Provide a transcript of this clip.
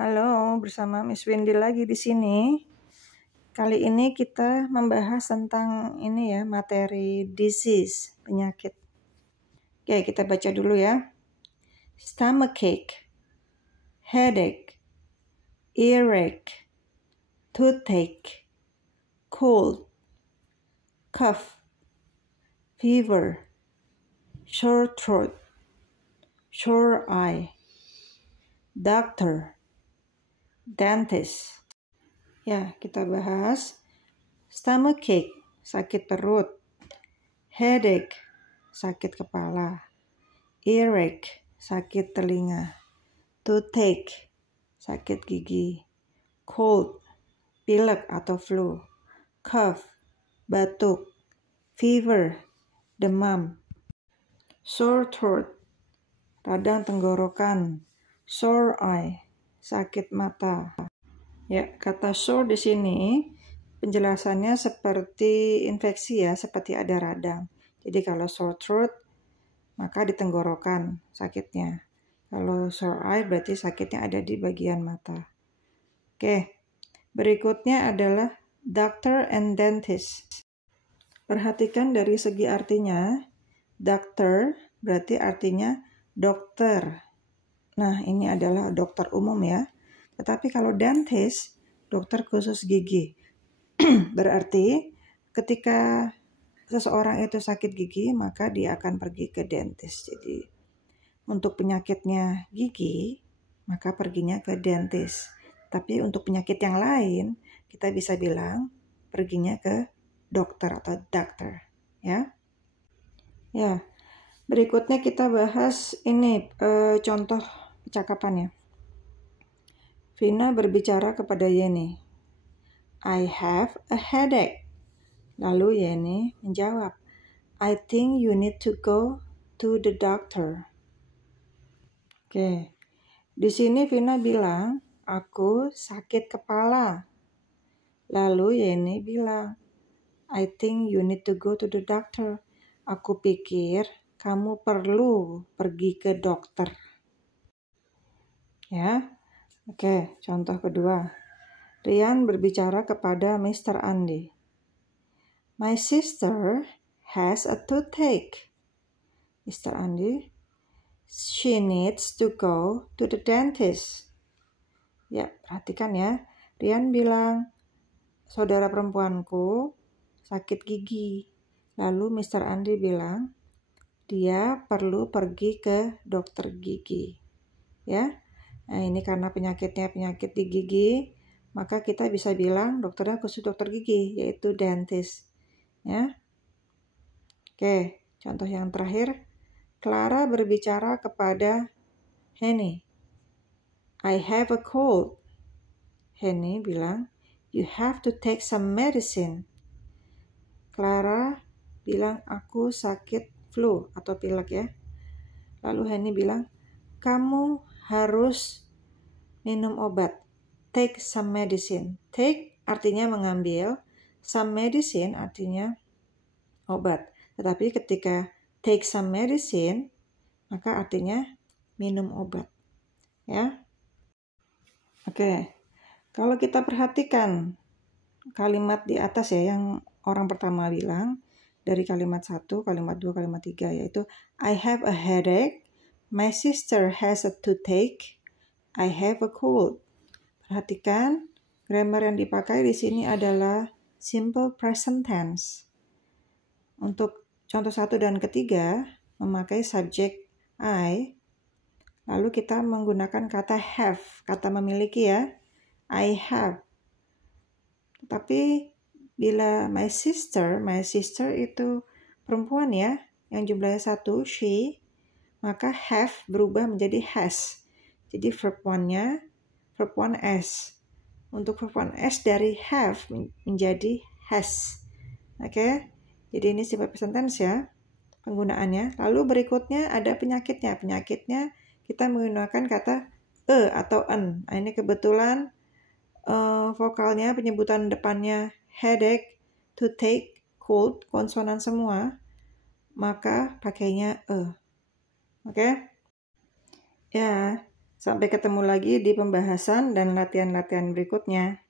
Halo, bersama Miss Windy lagi di sini. Kali ini kita membahas tentang materi disease, penyakit. Oke, kita baca dulu ya. Stomachache, headache, earache, toothache, cold, cough, fever, sore throat, sore eye, doctor, dentist. Ya, kita bahas stomachache, sakit perut, headache, sakit kepala, earache, sakit telinga, toothache, sakit gigi, cold, pilek atau flu, cough, batuk, fever, demam, sore throat, radang tenggorokan, sore eye, sakit mata. Ya, kata sore di sini penjelasannya seperti infeksi ya, seperti ada radang. Jadi kalau sore throat maka di tenggorokan sakitnya. Kalau sore eye berarti sakitnya ada di bagian mata. Oke, berikutnya adalah doctor and dentist. Perhatikan dari segi artinya, doctor berarti artinya dokter. Nah, ini adalah dokter umum ya. Tetapi kalau dentist, dokter khusus gigi. Berarti ketika seseorang itu sakit gigi, maka dia akan pergi ke dentist. Jadi untuk penyakitnya gigi, maka perginya ke dentist. Tapi untuk penyakit yang lain, kita bisa bilang perginya ke dokter atau doctor. Ya, berikutnya kita bahas ini contoh percakapannya. Vina berbicara kepada Yeni. I have a headache. Lalu Yeni menjawab, I think you need to go to the doctor. Oke, di sini Vina bilang, aku sakit kepala. Lalu Yeni bilang, I think you need to go to the doctor. Aku pikir kamu perlu pergi ke dokter. Ya. Oke, contoh kedua. Rian berbicara kepada Mr. Andi. My sister has a toothache. Mr. Andi, she needs to go to the dentist. Ya, perhatikan ya. Rian bilang, saudara perempuanku sakit gigi. Lalu Mr. Andi bilang, dia perlu pergi ke dokter gigi. Ya. Nah, ini karena penyakitnya penyakit di gigi, maka kita bisa bilang dokternya khusus dokter gigi, yaitu dentist. Ya. Oke, contoh yang terakhir. Clara berbicara kepada Henny. I have a cold. Henny bilang, you have to take some medicine. Clara bilang, aku sakit flu atau pilek ya. Lalu Henny bilang, kamu harus minum obat. Take some medicine. Take artinya mengambil, some medicine artinya obat. Tetapi ketika take some medicine, maka artinya minum obat. Ya. Oke. Kalau kita perhatikan kalimat di atas ya, yang orang pertama bilang, dari kalimat 1, kalimat 2, kalimat 3, yaitu I have a headache, my sister has a toothache, I have a cold. Perhatikan, grammar yang dipakai di sini adalah simple present tense. Untuk contoh 1 dan ketiga, memakai subjek I, lalu kita menggunakan kata have, kata memiliki ya, I have. Tapi bila my sister itu perempuan ya, yang jumlahnya 1, she, maka have berubah menjadi has. Jadi verb 1 S. Untuk verb 1 S dari have menjadi has. Oke. Jadi ini simple present tense ya penggunaannya. Lalu berikutnya ada penyakitnya. Penyakitnya kita menggunakan kata atau en. Nah, ini kebetulan vokalnya penyebutan depannya headache, toothache, cold, konsonan semua. Maka pakainya Oke. Ya. Sampai ketemu lagi di pembahasan dan latihan-latihan berikutnya.